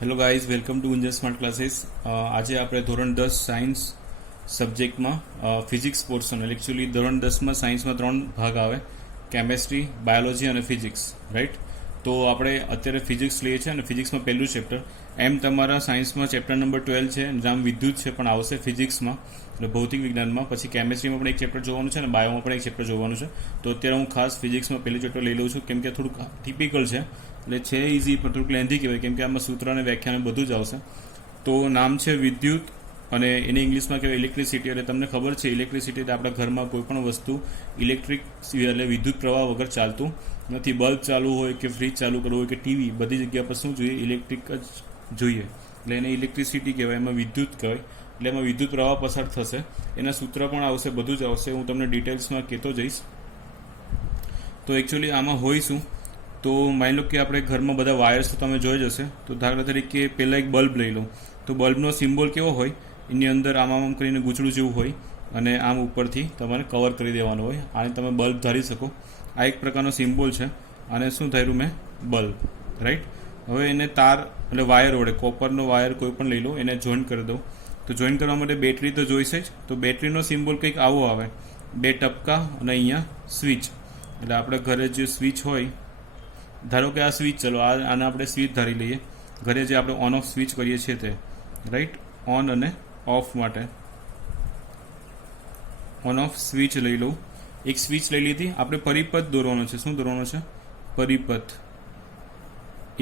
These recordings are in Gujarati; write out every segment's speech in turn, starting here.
Hello guys, welcome to Gunjan smart classes. આજે આપણે ધોરણ 10 સાયન્સ સબ્જેક્ટમાં ફિઝિક્સ પોર્શન, એકચ્યુઅલી ધોરણ 10માં સાયન્સમાં 3 ભાગ આવે: કેમેસ્ટ્રી, બાયોલોજી અને ફિઝિક્સ, રાઈટ? તો આપણે અત્યારે ફિઝિક્સ લઈએ છીએ અને ફિઝિક્સમાં પહેલું ચેપ્ટર. એમ તમારા સાયન્સમાં ચેપ્ટર નંબર 12 છે, જામ વિદ્યુત છે, પણ આવશે ફિઝિક્સમાં એટલે ભૌતિક વિજ્ઞાનમાં. પછી કેમેસ્ટ્રીમાં પણ એક ચેપ્ટર જોવાનું છે અને બાયોમાં પણ એક ચેપ્ટર જોવાનું છે. તો અત્યારે હું ખાસ ફિઝિક્સમાં પહેલું ચેપ્ટર લઈ લઉં છું, કેમ કે થોડુંક ટિપિકલ છે, એટલે છે ઇઝી પણ થોડુંક લેન્ધી કહેવાય, કેમ કે આમાં સૂત્ર અને વ્યાખ્યાન બધું જ આવશે. તો નામ છે વિદ્યુત અને એને ઇંગ્લિશમાં કહેવાય ઇલેક્ટ્રિસિટી. એટલે તમને ખબર છે, ઇલેક્ટ્રિસિટી એટલે આપણા ઘરમાં કોઈ પણ વસ્તુ ઇલેક્ટ્રિક એટલે વિદ્યુત પ્રવાહ વગર ચાલતું નથી. બલ્બ ચાલુ હોય કે ફ્રીજ ચાલુ કરવું હોય કે ટીવી, બધી જગ્યા પર શું જોઈએ? ઇલેક્ટ્રિક જ જોઈએ. એટલે એને ઇલેક્ટ્રિસિટી કહેવાય, એમાં વિદ્યુત કહેવાય. એટલે એમાં વિદ્યુત પ્રવાહ પસાર થશે, એના સૂત્ર પણ આવશે, બધું જ આવશે. હું તમને ડિટેલ્સમાં કહેતો જઈશ. તો એકચ્યુઅલી આમાં હોય શું? તો માની લો કે આપણે ઘરમાં બધા વાયર્સ તો તમે જોઈ જશે. તો દાખલા તરીકે પહેલાં એક બલ્બ લઈ લો, તો બલ્બનો સિમ્બોલ કેવો હોય? એની અંદર આમ કરીને ગૂંચળું જેવું હોય અને આમ ઉપરથી તમારે કવર કરી દેવાનું હોય. આને તમે બલ્બ ધારી શકો. આ એક પ્રકારનો સિમ્બોલ છે. આને શું ધાર્યું મેં? Bulb, right? હવે એને તાર એટલે વાયર વડે, કોપરનો વાયર કોઈ પણ લઈ લો, એને જોઈન કરી દો. તો જોઈન કરવા માટે બેટરી તો જોઈશે જ. તો બેટરીનો સિમ્બોલ કંઈક આવો આવે, 2 ટપકા અને અહીંયા સ્વિચ. એટલે આપણે ઘરે જે સ્વિચ હોય, ધારો કે આ સ્વિચ, ચલો આને આપણે સ્વિચ ધારી લઈએ. ઘરે જે આપણે ઓન ઓફ સ્વિચ કરીએ છીએ તે, રાઈટ? ઓન અને ઓફ માટે ઓન ઓફ સ્વિચ લઈ લઉં. એક સ્વિચ લઈ લીધી. આપણે પરિપથ દોરવાનો છે. શું દોરવાનો છે? પરિપથ,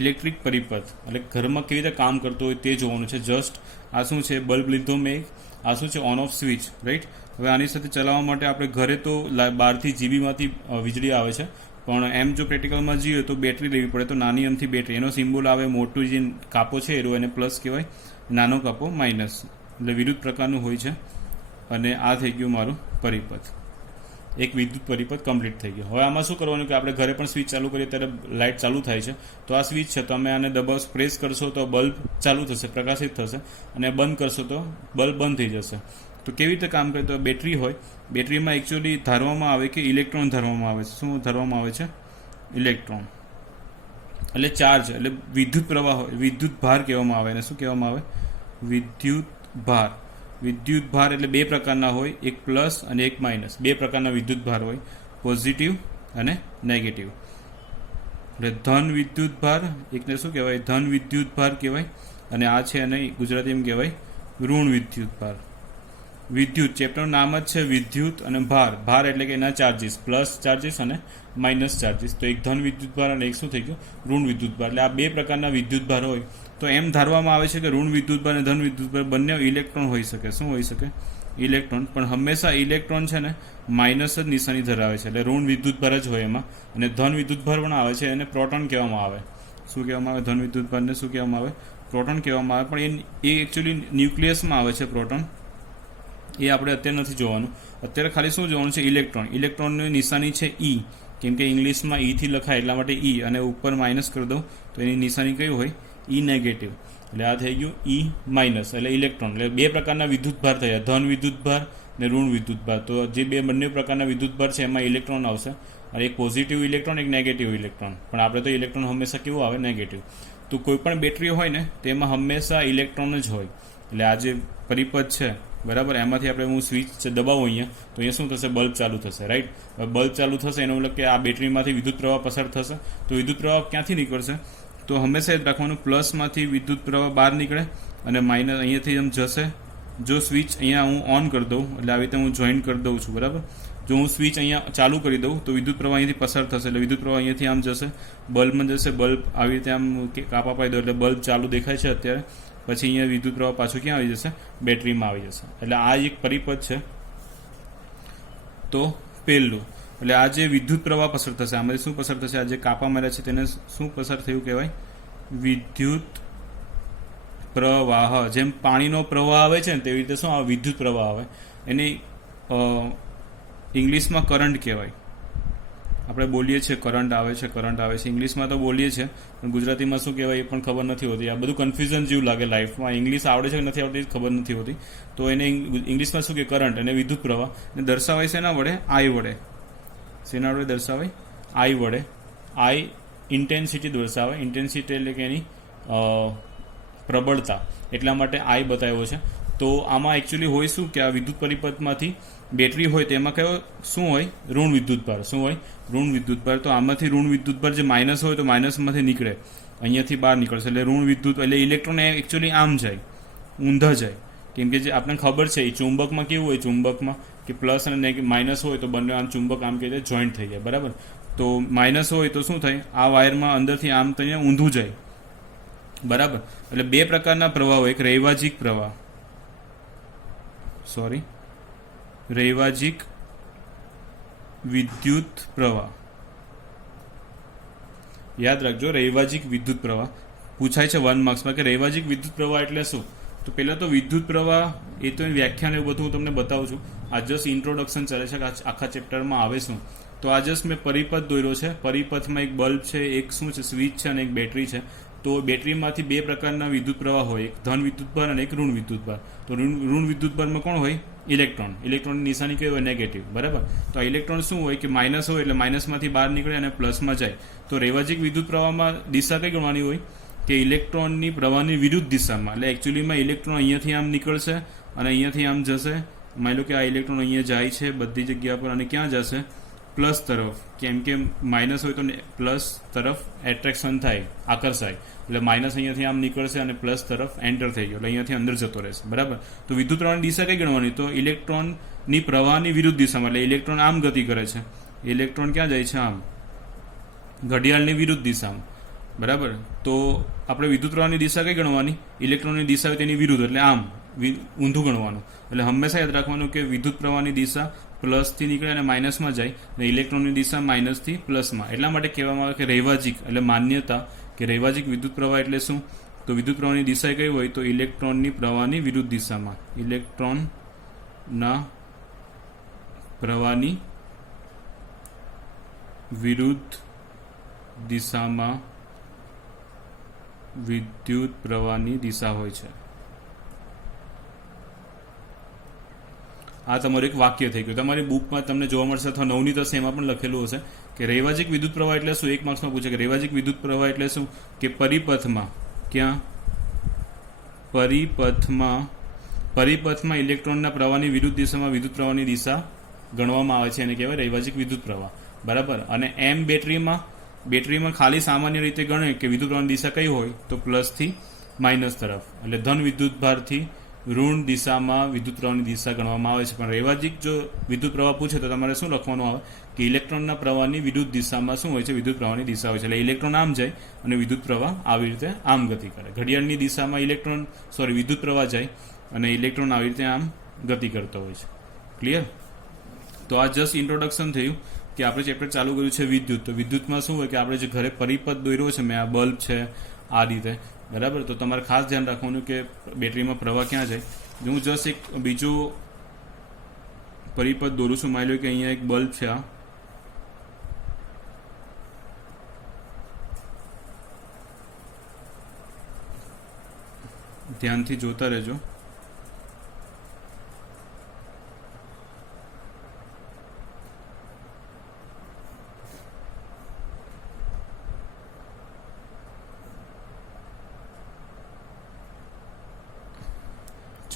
ઇલેક્ટ્રિક પરિપથ. એટલે ઘરમાં કેવી રીતે કામ કરતો હોય તે જોવાનું છે. જસ્ટ આ શું છે? બલ્બ લીધો મેં. આ શું છે? On of switch, right? હવે આની સાથે ચલાવવા માટે આપણે ઘરે તો બહારથી જીબીમાંથી વીજળી આવે છે, પણ એમ જો પ્રેક્ટિકલમાં જઈએ તો બેટરી લેવી પડે. તો નાની અમથી બેટરી, એનો સિમ્બોલ આવે મોટું જે કાપો છે એરો, એને પ્લસ કહેવાય, નાનો કાપો માઇનસ. એટલે વિદ્યુત પ્રકારનું હોય છે. અને આ થઈ ગયું મારું પરિપથ. એક વિદ્યુત પરિપથ કમ્પ્લીટ થઈ ગયો. હવે આમાં શું કરવાનું કે આપણે ઘરે પણ સ્વિચ ચાલુ કરીએ ત્યારે લાઇટ ચાલુ થાય છે. તો આ સ્વિચ છે, તમે આને દબાવ પ્રેસ કરશો તો બલ્બ ચાલુ થશે, પ્રકાશિત થશે, અને બંધ કરશો તો બલ્બ બંધ થઈ જશે. તો કેવી રીતે કામ કરે? તો બેટરી હોય, બેટરીમાં એકચ્યુઅલી ધારવામાં આવે કે ઇલેક્ટ્રોન ધારવામાં આવે છે. શું ધારવામાં આવે છે? ઇલેક્ટ્રોન. એટલે ચાર્જ, એટલે વિદ્યુત પ્રવાહ હોય, વિદ્યુત ભાર કહેવામાં આવે. એને શું કહેવામાં આવે? વિદ્યુત ભાર. વિદ્યુત ભાર એટલે 2 પ્રકારના હોય, એક પ્લસ અને એક માઇનસ. 2 પ્રકારના વિદ્યુત ભાર હોય, પોઝિટિવ અને નેગેટિવ. એટલે ધન વિદ્યુત ભાર, એકને શું કહેવાય? ધન વિદ્યુત ભાર કહેવાય. અને આ છે એને ગુજરાતીમાં કહેવાય ઋણ વિદ્યુત ભાર. વિદ્યુત ચેપ્ટરનું નામ જ છે વિદ્યુત, અને ભાર, ભાર એટલે કે એના ચાર્જીસ, પ્લસ ચાર્જીસ અને માઇનસ ચાર્જીસ. તો એક ધન વિદ્યુત ભાર અને એક શું થઈ ગયું? ઋણ વિદ્યુત ભાર. એટલે આ 2 પ્રકારના વિદ્યુત ભાર હોય. તો એમ ધારવામાં આવે છે કે ઋણ વિદ્યુત ભાર અને ધન વિદ્યુત ભાર બંને ઇલેક્ટ્રોન હોઈ શકે. શું હોઈ શકે? ઇલેક્ટ્રોન. પણ હંમેશા ઇલેક્ટ્રોન છે ને માઇનસ જ નિશાની ધરાવે છે, એટલે ઋણ વિદ્યુત ભાર જ હોય એમાં. અને ધન વિદ્યુત ભાર પણ આવે છે, એને પ્રોટોન કહેવામાં આવે. શું કહેવામાં આવે? ધન વિદ્યુત ભારને શું કહેવામાં આવે? પ્રોટોન કહેવામાં આવે. પણ એ એકચ્યુઅલી ન્યુક્લિયસમાં આવે છે પ્રોટોન. એ આપણે અત્યારે નથી જોવાનું. અત્યારે ખાલી શું જોવાનું છે? ઇલેક્ટ્રોન. ઇલેક્ટ્રોનની નિશાની છે ઈ, કેમ કે ઇંગ્લિશમાં ઈથી લખાય એટલા માટે ઈ, અને ઉપર માઇનસ કરી દઉં તો એની નિશાની કઈ હોય? ઈ નેગેટિવ. એટલે આ થઈ ગયું ઈ માઇનસ, એટલે ઇલેક્ટ્રોન. એટલે 2 પ્રકારના વિદ્યુત ભાર થયા, ધન વિદ્યુત ભાર અને ઋણ વિદ્યુત ભાર. તો જે બંને પ્રકારના વિદ્યુત ભાર છે એમાં ઇલેક્ટ્રોન આવશે, અને એક પોઝિટિવ ઇલેક્ટ્રોન, એક નેગેટિવ ઇલેક્ટ્રોન. પણ આપણે તો ઇલેક્ટ્રોન હંમેશા કેવું આવે? નેગેટિવ. તો કોઈ પણ બેટરી હોય ને તેમાં હંમેશા ઇલેક્ટ્રોન જ હોય. એટલે આ જે પરિપથ છે, બરાબર, એમાંથી આપણે હું સ્વિચ દબાવું અહીંયા, તો અહીંયા શું થશે? બલ્બ ચાલુ થશે, રાઈટ? હવે બલ્બ ચાલુ થશે એનો મતલબ કે આ બેટરીમાંથી વિદ્યુત પ્રવાહ પસાર થશે. તો વિદ્યુત પ્રવાહ ક્યાંથી નીકળશે? તો હંમેશા યાદ રાખવાનું, પ્લસમાંથી વિદ્યુત પ્રવાહ બહાર નીકળે અને માઇનસ અહીંયાથી એમ જશે. જો સ્વિચ અહીંયા હું ઓન કરી દઉં, એટલે આવી રીતે હું જોઈન કરી દઉં છું, બરાબર. જો હું સ્વિચ અહીંયા ચાલુ કરી દઉં તો વિદ્યુત પ્રવાહ અહીંયાથી પસાર થશે, એટલે વિદ્યુત પ્રવાહ અહીંયાથી આમ જશે, બલ્બમાં જશે. બલ્બ આવી રીતે આમ કાપા પાડી દો એટલે બલ્બ ચાલુ દેખાય છે અત્યારે. પછી અહીંયા વિદ્યુત પ્રવાહ પાછું ક્યાં આવી જશે? બેટરીમાં આવી જશે. એટલે આ એક પરિપથ છે. તો પહેલું, એટલે આ જે વિદ્યુત પ્રવાહ પસાર થશે, આમાંથી શું પસાર થશે? આ જે કાપા માર્યા છે તેને શું પસાર થયું કહેવાય? વિદ્યુત પ્રવાહ. જેમ પાણીનો પ્રવાહ આવે છે ને તેવી રીતે શું આવે? વિદ્યુત પ્રવાહ આવે. એની ઇંગ્લિશમાં કરંટ કહેવાય. આપણે બોલીએ છીએ કરંટ આવે છે, કરંટ આવે છે, ઇંગ્લિશમાં તો બોલીએ છીએ, પણ ગુજરાતીમાં શું કહેવાય એ પણ ખબર નથી હોતી. આ બધું કન્ફ્યુઝન જેવું લાગે લાઈફમાં. ઇંગ્લિશ આવડે છે કે નથી આવડતી ખબર નથી હોતી. તો એને ઇંગ્લિશમાં શું કે કરંટ અને વિદ્યુત પ્રવાહ ને દર્શાવાય શેના વડે? આઈ વડે. શેના વડે દર્શાવાય? આઈ વડે. આઈ ઇન્ટેન્સિટી દર્શાવે. ઇન્ટેન્સિટી એટલે કે એની પ્રબળતા, એટલા માટે આઈ બતાવ્યો છે. તો આમાં એકચ્યુઅલી હોય શું કે આ વિદ્યુત પરિપથમાંથી બેટરી હોય તેમાં કયો શું હોય? ઋણ વિદ્યુતભાર. શું હોય? ઋણ વિદ્યુતભાર. તો આમાંથી ઋણ વિદ્યુતભાર જે માઇનસ હોય તો માઇનસમાંથી નીકળે, અહીંયાથી બહાર નીકળશે, એટલે ઋણ વિદ્યુત, એટલે ઇલેક્ટ્રોન એકચ્યુઅલી આમ જાય, ઊંધા જાય. કેમ કે જે આપણને ખબર છે એ ચુંબકમાં કેવું હોય, ચુંબકમાં કે પ્લસ અને માઇનસ હોય તો બંને આમ ચુંબક આમ કે જોઈન્ટ થઈ જાય, બરાબર. તો માઇનસ હોય તો શું થાય? આ વાયરમાં અંદરથી આમ તો અહીંયા ઊંધું જાય, બરાબર. એટલે બે પ્રકારના પ્રવાહ હોય, એક રૈવાજિક પ્રવાહ, રૈવાજિક વિદ્યુત પ્રવાહ. યાદ રાખજો, રૈવાજિક વિદ્યુત પ્રવાહ પૂછાય છે 1 માર્ક્સમાં કે રૈવાજિક વિદ્યુત પ્રવાહ એટલે શું. તો પહેલાં તો વિદ્યુત પ્રવાહ એ તો વ્યાખ્યાન એવું બધું હું તમને બતાવું છું. આ જસ્ટ ઇન્ટ્રોડક્શન ચાલે છે કે આખા ચેપ્ટરમાં આવે શું. તો આ જસ્ટ મેં પરિપથ દોર્યો છે. પરિપથમાં એક બલ્બ છે, એક શું છે સ્વિચ છે અને એક બેટરી છે. તો બેટરીમાંથી બે પ્રકારના વિદ્યુત પ્રવાહ હોય, એક ધન વિદ્યુતભાર અને એક ઋણ વિદ્યુતભાર. તો ઋણ વિદ્યુતભારમાં કોણ હોય? ઇલેક્ટ્રોન. ઇલેક્ટ્રોનની નિશાની કઈ હોય? નેગેટિવ, બરાબર. તો આ ઇલેક્ટ્રોન શું હોય કે માઇનસ હોય એટલે માઇનસમાંથી બહાર નીકળે અને પ્લસમાં જાય. તો રૈવાજિક વિદ્યુત પ્રવાહમાં દિશા કઈ ગણવાની હોય કે ઇલેક્ટ્રોનની પ્રવાહની વિરુદ્ધ દિશામાં. એટલે એકચ્યુઅલીમાં ઇલેક્ટ્રોન અહીંયાથી આમ નીકળશે અને અહીંયાથી આમ જશે. માની લો કે આ ઇલેક્ટ્રોન અહીંયા જાય છે બધી જગ્યા પર અને ક્યાં જશે? પ્લસ તરફ. કેમ કે માઇનસ હોય તો પ્લસ તરફ એટ્રેક્શન થાય, આકર્ષાય. એટલે માઇનસ અહીંયાથી આમ નીકળશે અને પ્લસ તરફ એન્ટર થઈ ગયો, એટલે અહીંયાથી અંદર જતો રહેશે, બરાબર. તો વિદ્યુત પ્રવાહની દિશા કઈ ગણવાની? તો ઇલેક્ટ્રોનની પ્રવાહની વિરુદ્ધ દિશામાં. એટલે ઇલેક્ટ્રોન આમ ગતિ કરે છે, ઇલેક્ટ્રોન ક્યાં જાય છે? આમ, ઘડિયાળની વિરુદ્ધ દિશામાં, બરાબર. તો આપણે વિદ્યુત પ્રવાહની દિશા કઈ ગણવાની? ઇલેક્ટ્રોનની દિશા હોય તેની વિરુદ્ધ, એટલે આમ ઊંધું ગણવાનું. એટલે હંમેશા યાદ રાખવાનું કે વિદ્યુત પ્રવાહની દિશા પ્લસથી નીકળે અને માઇનસમાં જાય, અને ઇલેક્ટ્રોનની દિશા માઇનસથી પ્લસમાં. એટલા માટે કહેવામાં આવે કે રૈવાજિક, એટલે માન્યતા કે રૈવાજિક વિદ્યુત પ્રવાહ એટલે શું? તો વિદ્યુત પ્રવાહની દિશા કઈ હોય? તો ઇલેક્ટ્રોનની પ્રવાહની વિરુદ્ધ દિશામાં. ઇલેક્ટ્રોનના પ્રવાહની વિરુદ્ધ દિશામાં વિદ્યુત પ્રવાહની દિશા હોય છે. આ તમારું એક વાક્ય થઈ ગયું. તમારી બુકમાં તમને જોવા મળશે અથવા 9ની થશે એમાં પણ લખેલું હશે કે રૈવાજિક વિદ્યુત પ્રવાહ એટલે શું. 1 માર્ક્સમાં પૂછે કે રૈવાજિક વિદ્યુત પ્રવાહ એટલે શું, કે પરિપથમાં, ક્યાં? પરિપથમાં ઇલેક્ટ્રોનના પ્રવાહની વિરુદ્ધ દિશામાં વિદ્યુત પ્રવાહની દિશા ગણવામાં આવે છે, એને કહેવાય રૈવાજિક વિદ્યુત પ્રવાહ, બરાબર. અને એમ બેટરીમાં ખાલી સામાન્ય રીતે ગણે કે વિદ્યુત પ્રવાહની દિશા કઈ હોય? તો પ્લસથી માઇનસ તરફ. એટલે ધન વિદ્યુતભારથી ઋણ દિશામાં વિદ્યુત પ્રવાહની દિશા ગણવામાં આવે છે. પણ રૈવાજિક જો વિદ્યુત પ્રવાહ પૂછે તો તમારે શું લખવાનું આવે કે ઇલેક્ટ્રોનના પ્રવાહની વિરુદ્ધ દિશામાં શું હોય છે? વિદ્યુત પ્રવાહની દિશા હોય છે. એટલે ઇલેક્ટ્રોન આમ જાય અને વિદ્યુત પ્રવાહ આવી રીતે આમ ગતિ કરે. ઘડિયાળની દિશામાં વિદ્યુત પ્રવાહ જાય અને ઇલેક્ટ્રોન આવી રીતે આમ ગતિ કરતો હોય છે. ક્લિયર? તો આ જસ્ટ ઇન્ટ્રોડક્શન થયું કે આપણે ચેપ્ટર ચાલુ કર્યું છે વિદ્યુત. તો વિદ્યુતમાં શું હોય કે આપણે જે ઘરે પરિપથ દોર્યો છે મેં, આ બલ્બ છે આ રીતે, બરાબર. તો તમારે ખાસ ધ્યાન રાખવાનું કે બેટરીમાં પ્રવાહ ક્યાં જાય. હું જસ્ટ એક બીજું પરિપથ દોરું છું. માની લો કે અહીંયા એક બલ્બ છે, આ ધ્યાનથી જોતા રહેજો.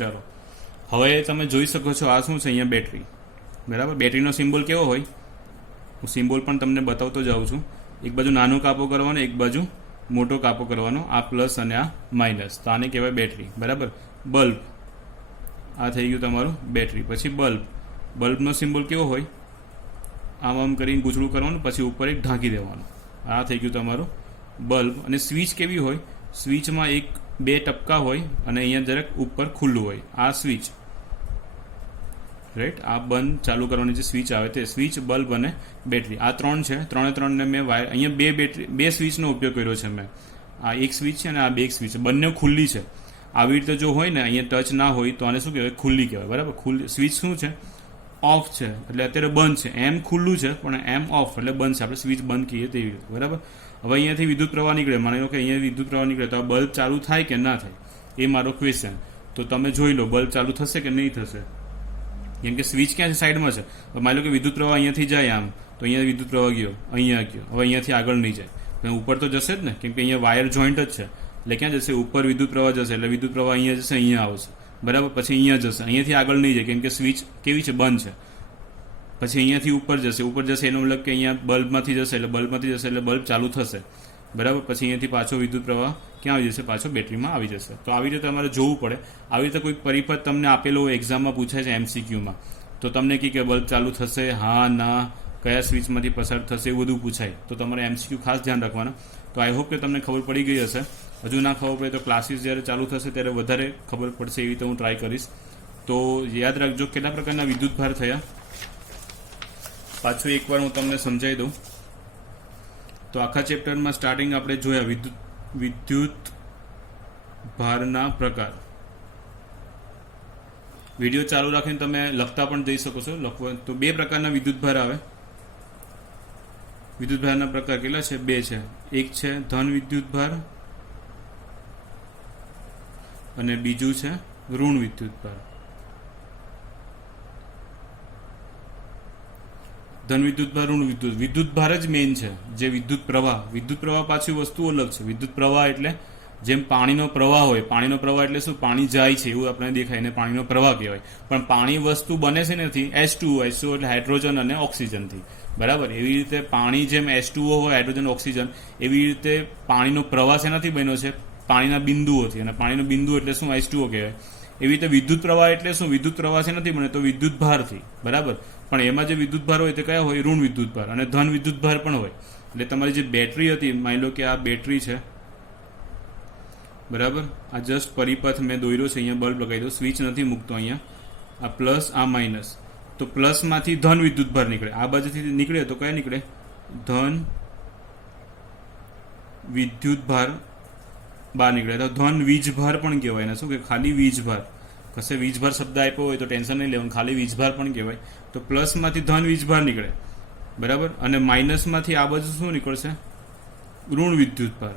ચાલો, હવે તમે જોઈ શકો છો આ શું છે? અહીંયા બેટરી, બરાબર. બેટરીનો સિમ્બોલ કેવો હોય? હું સિમ્બોલ પણ તમને બતાવતો જાઉં છું. એક બાજુ નાનો કાપો કરવાનો, એક બાજુ મોટો કાપો કરવાનો. આ પ્લસ અને આ માઇનસ. તો આને કહેવાય બેટરી, બરાબર. બલ્બ, આ થઈ ગયું તમારું બેટરી. પછી બલ્બનો સિમ્બોલ કેવો હોય? આમ આમ કરીને ગૂંચળું કરવાનું, પછી ઉપર એક ઢાંકી દેવાનું. આ થઈ ગયું તમારું બલ્બ. અને સ્વિચ કેવી હોય? સ્વિચમાં બે ટપકા હોય અને અહીંયા જરાક ઉપર ખુલ્લું હોય. આ સ્વિચ, રાઈટ. આ બંધ ચાલુ કરવાની જે સ્વિચ આવે તે સ્વિચ, બલ્બ અને બેટરી. આ 3 છે. 3ને મેં વાયર, અહીંયા બે સ્વિચનો ઉપયોગ કર્યો છે મેં. આ એક સ્વિચ છે અને આ બે સ્વિચ, બંને ખુલ્લી છે. આવી રીતે જો હોય ને, અહીંયા ટચ ના હોય તો આને શું કહેવાય? ખુલ્લી કહેવાય, બરાબર. સ્વિચ શું છે? ઓફ છે, એટલે અત્યારે બંધ છે. એમ ખુલ્લું છે પણ એમ ઓફ, એટલે બંધ છે. આપણે સ્વિચ બંધ કહીએ તેવી રીતે, બરાબર. હવે અહીંયાથી વિદ્યુત પ્રવાહ નીકળે. માની લો કે અહીંયા વિદ્યુત પ્રવાહ નીકળે તો આ બલ્બ ચાલુ થાય કે ના થાય, એ મારો ક્વેશ્ચન. તો તમે જોઈ લો બલ્બ ચાલુ થશે કે નહીં થશે. કેમ કે સ્વિચ ક્યાં છે? સાઈડમાં છે. માની લો કે વિદ્યુત પ્રવાહ અહીંયાથી જાય આમ, તો અહીંયા વિદ્યુત પ્રવાહ ગયો, અહીંયા ગયો. હવે અહીંયાથી આગળ નહીં જાય, ઉપર તો જશે જ ને, કેમ કે અહીંયા વાયર જોઈન્ટ જ છે. એટલે ક્યાં જશે? ઉપર વિદ્યુત પ્રવાહ જશે એટલે વિદ્યુત પ્રવાહ અહીંયા જશે, અહીંયા આવશે, બરાબર. પછી અહીંયા જશે, અહીંયાથી આગળ નહીં જાય કેમ કે સ્વિચ કેવી છે? બંધ છે. પછી અહીંયાથી ઉપર જશે એનો મતલબ કે અહીંયા બલ્બમાંથી જશે એટલે બલ્બ ચાલુ થશે, બરાબર. પછી અહીંયાથી પાછો વિદ્યુત પ્રવાહ ક્યાં આવી જશે? પાછો બેટરીમાં આવી જશે. તો આવી રીતે તમારે જોવું પડે. આવી રીતે કોઈ પરિપથ તમને આપેલો હોય, એક્ઝામમાં પૂછાય છે MCQમાં, તો તમને કે બલ્બ ચાલુ થશે, હા ના, કયા સ્વિચમાંથી પસાર થશે, એવું બધું પૂછાય. તો તમારે MCQ ખાસ ધ્યાન રાખવાના. તો આઈ હોપ કે તમને ખબર પડી ગઈ હશે. હજુ ના ખબર પડે તો ક્લાસીસ જ્યારે ચાલુ થશે ત્યારે વધારે ખબર પડશે, એવી રીતે હું ટ્રાય કરીશ. તો યાદ રાખજો કેટલા પ્રકારના વિદ્યુત ભાર થયા. પાછું એકવાર હું તમને સમજાવી દઉં. તો આખા ચેપ્ટરમાં સ્ટાર્ટિંગ આપણે જોયા વિદ્યુત ભારના પ્રકાર. વિડીયો ચાલુ રાખીને તમે લખતા પણ જઈ શકો છો. લખવા તો 2 પ્રકારના વિદ્યુત ભાર આવે. વિદ્યુત ભારના પ્રકાર કેટલા છે? 2 છે. એક છે ધન વિદ્યુત ભાર અને બીજું છે ઋણ વિદ્યુત ભાર. ધન વિદ્યુત ભાર, ઋણ વિદ્યુત ભાર જ મેઇન છે. જે વિદ્યુત પ્રવાહ પાછી વસ્તુ અલગ છે. વિદ્યુત પ્રવાહ એટલે જેમ પાણીનો પ્રવાહ હોય, પાણીનો પ્રવાહ એટલે શું? પાણી જાય છે એવું આપણે દેખાય ને પાણીનો પ્રવાહ કહેવાય. પણ પાણી વસ્તુ બને છે નથી H2O એટલે હાઇડ્રોજન અને ઓક્સિજનથી, બરાબર. એવી રીતે પાણી જેમ H2O હોય, હાઇડ્રોજન ઓક્સિજન, એવી રીતે પાણીનો પ્રવાહ શેનાથી બન્યો છે? પાણીના બિંદુઓથી. અને પાણીનો બિંદુ એટલે શું? H2O કહેવાય. એવી રીતે વિદ્યુત પ્રવાહ એટલે શું? વિદ્યુત પ્રવાહ શેનાથી બને? તો વિદ્યુત ભારથી, બરાબર. પણ એમાં જે વિદ્યુત ભાર હોય તે કયા હોય? ઋણ વિદ્યુત ભાર. અને ધન વિદ્યુત ભાર પણ હોય. એટલે તમારી જે બેટરી હતી, માની લો કે આ બેટરી છે, બરાબર. આ જસ્ટ પરિપથ મેં દોર્યો છે, અહીંયા બલ્બ લગાવી દો, સ્વિચ નથી મૂકતો અહીંયા. આ પ્લસ, આ માઇનસ. તો પ્લસમાંથી ધન વિદ્યુત ભાર નીકળે, આ બાજુથી નીકળે તો કયા નીકળે? ધન વિદ્યુત ભાર બહાર નીકળે. તો ધન વીજ ભાર પણ કહેવાય ને. શું કે ખાલી વીજ ભાર? કશે વીજભાર શબ્દ આપ્યો હોય તો ટેન્શન નહીં લેવાનું, ખાલી વીજભાર પણ કહેવાય. તો પ્લસમાંથી ધન વીજભાર નીકળે, બરાબર. અને માઇનસમાંથી આ બાજુ શું નીકળશે? ઋણ વિદ્યુત ભાર.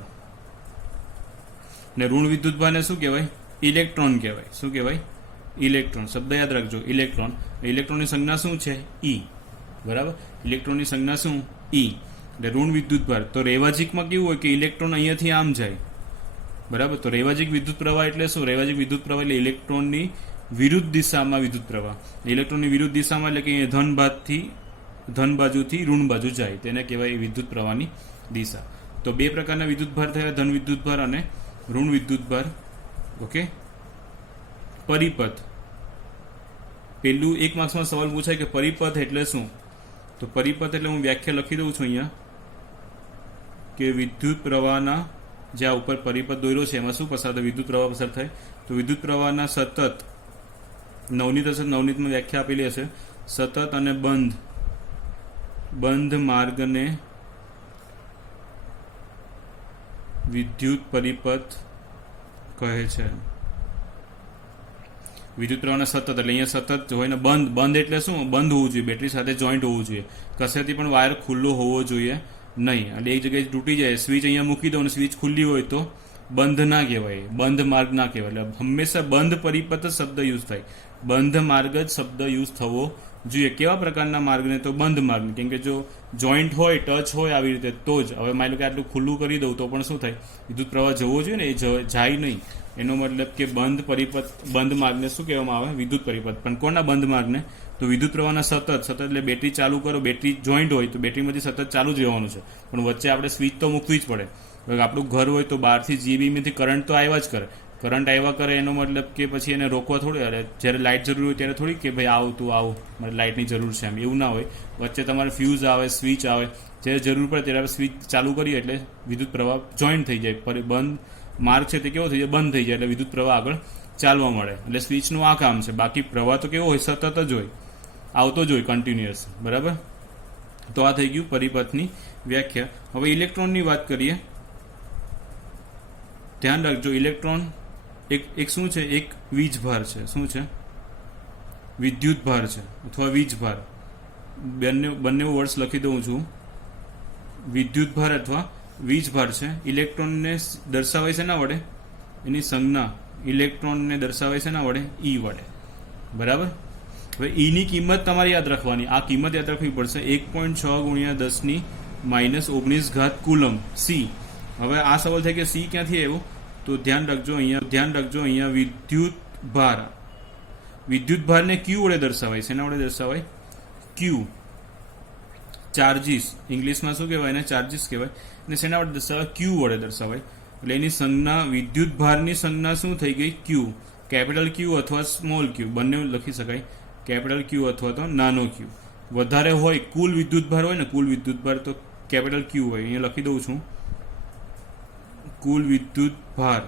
ને ઋણ વિદ્યુત ભારને શું કહેવાય? ઇલેક્ટ્રોન કહેવાય. શું કહેવાય? ઇલેક્ટ્રોન. શબ્દ યાદ રાખજો, ઇલેક્ટ્રોન. ઇલેક્ટ્રોનની સંજ્ઞા શું છે? E, બરાબર. ઇલેક્ટ્રોનની સંજ્ઞા શું? E. એટલે ઋણ વિદ્યુત ભાર. તો રેવાજીકમાં કેવું હોય કે ઇલેક્ટ્રોન અહીંયાથી આમ જાય, બરાબર. તો રેવાજીક વિદ્યુત પ્રવાહ એટલે શું? રેવાજીક વિદ્યુત પ્રવાહ એટલે ઇલેક્ટ્રોનની વિરુદ્ધ દિશામાં વિદ્યુત પ્રવાહ. ઇલેક્ટ્રોનની વિરુદ્ધ દિશામાં એટલે કે ધન બાજુથી ઋણ બાજુ જાય, તેને કહેવાય વિદ્યુત પ્રવાહની દિશા. તો 2 પ્રકારના વિદ્યુત ભાર થયા, ધન વિદ્યુત ભાર અને ઋણ વિદ્યુત ભાર. ઓકે. પરિપથ. પેલું 1 માર્ક્સમાં સવાલ પૂછાય કે પરિપથ એટલે શું? તો પરિપથ એટલે હું વ્યાખ્યા લખી દઉં છું અહીંયા કે વિદ્યુત પ્રવાહના, જે આ ઉપર પરિપથ દોર્યો છે એમાં શું પસાર થાય? વિદ્યુત પ્રવાહ પસાર થાય. તો વિદ્યુત પ્રવાહના સતત, નવનીતમાં વ્યાખ્યા આપેલી હશે, સતત અને બંધ માર્ગને વિદ્યુત પરિપથ કહે છે. વિદ્યુત પ્રવાહના સતત એટલે અહીંયા સતત હોય ને બંધ એટલે શું? બંધ હોવું જોઈએ, બેટરી સાથે જોઈન્ટ હોવું જોઈએ. કશેથી પણ વાયર ખુલ્લો હોવો જોઈએ નહીં. એટલે એક જગ્યાએ તૂટી જાય, સ્વિચ અહીંયા મૂકી દો અને સ્વિચ ખુલ્લી હોય તો બંધ ના કહેવાય, બંધ માર્ગ ના કહેવાય. એટલે હંમેશા બંધ પરિપથ જ શબ્દ યુઝ થાય, બંધ માર્ગ જ શબ્દ યુઝ થવો જોઈએ. કેવા પ્રકારના માર્ગને? તો બંધ માર્ગ. કેમ કે જો જોઈન્ટ હોય, ટચ હોય આવી રીતે તો જ. હવે માની લો કે આટલું ખુલ્લું કરી દઉં તો પણ શું થાય? વિદ્યુત પ્રવાહ જવો જોઈએ ને, એ જાય નહીં. એનો મતલબ કે બંધ માર્ગને શું કહેવામાં આવે? વિદ્યુત પરિપથ. પણ કોના બંધ માર્ગને? તો વિદ્યુત પ્રવાહના સતત એટલે બેટરી ચાલુ કરો, બેટરી જોઈન્ટ હોય તો બેટરીમાંથી સતત ચાલુ જ રહેવાનું છે, પણ વચ્ચે આપણે સ્વિચ તો મૂકવી જ પડે. આપણું ઘર હોય તો બહારથી જીબીમાંથી કરંટ તો આવ્યા જ કરે. કરંટ આવ્યા કરે એનો મતલબ કે પછી એને રોકવા થોડી, અરે જ્યારે લાઇટ જરૂર હોય ત્યારે થોડી કે ભાઈ આવ તું આવ, મારે લાઇટની જરૂર છે, એમ એવું ના હોય. વચ્ચે તમારે ફ્યુઝ આવે, સ્વિચ આવે, જ્યારે જરૂર પડે ત્યારે સ્વિચ ચાલુ કરીએ એટલે વિદ્યુત પ્રવાહ જોઈન્ટ થઈ જાય. બંધ માર્ગ છે તે કેવો થઈ જાય? બંધ થઈ જાય એટલે વિદ્યુત પ્રવાહ આગળ ચાલવા મળે. એટલે સ્વિચનું આ કામ છે. બાકી પ્રવાહ તો કેવો હોય? સતત જ હોય, આવતો જ હોય, કન્ટિન્યુઅસ, બરાબર. તો આ થઈ ગયું પરિપથની વ્યાખ્યા. હવે ઇલેક્ટ્રોનની વાત કરીએ. ધ્યાન રાખજો, ઇલેક્ટ્રોન એક શું છે? એક વીજભાર છે. શું છે? વિદ્યુત ભાર છે અથવા વીજભાર. બંને વર્ડ્સ લખી દઉં છું. વિદ્યુત ભાર અથવા વીજભાર છે. ઇલેક્ટ્રોનને દર્શાવે છે ના વડે? એની સંજ્ઞા ઇલેક્ટ્રોનને દર્શાવે છે ના વડે? E વડે, બરાબર. હવે ઈની કિંમત તમારે યાદ રાખવાની. આ કિંમત યાદ રાખવી પડશે. 1.6 × 10⁻⁻19 કુલમ C. હવે આ સવાલ થાય કે C ક્યાંથી આવ્યો? તો ધ્યાન રાખજો અહીંયા વિદ્યુત ભારને ક્યુ વડે દર્શાવાય. શેના વડે દર્શાવાય? ક્યુ. ચાર્જીસ ઇંગ્લિશમાં શું કહેવાય? એને ચાર્જીસ કહેવાય. અને શેના વડે દર્શાવાય? ક્યુ વડે દર્શાવાય. એટલે એની સંજ્ઞા વિદ્યુત ભારની સંજ્ઞા શું થઈ ગઈ? ક્યુ. કેપિટલ ક્યુ અથવા સ્મોલ ક્યુ બંને લખી શકાય. કેપિટલ ક્યુ અથવા તો નાનો ક્યુ. વધારે હોય કુલ વિદ્યુત ભાર હોય ને, કુલ વિદ્યુત ભાર તો કેપિટલ ક્યુ હોય. અહીંયા લખી દઉં છું કુલ વિદ્યુત ભાર.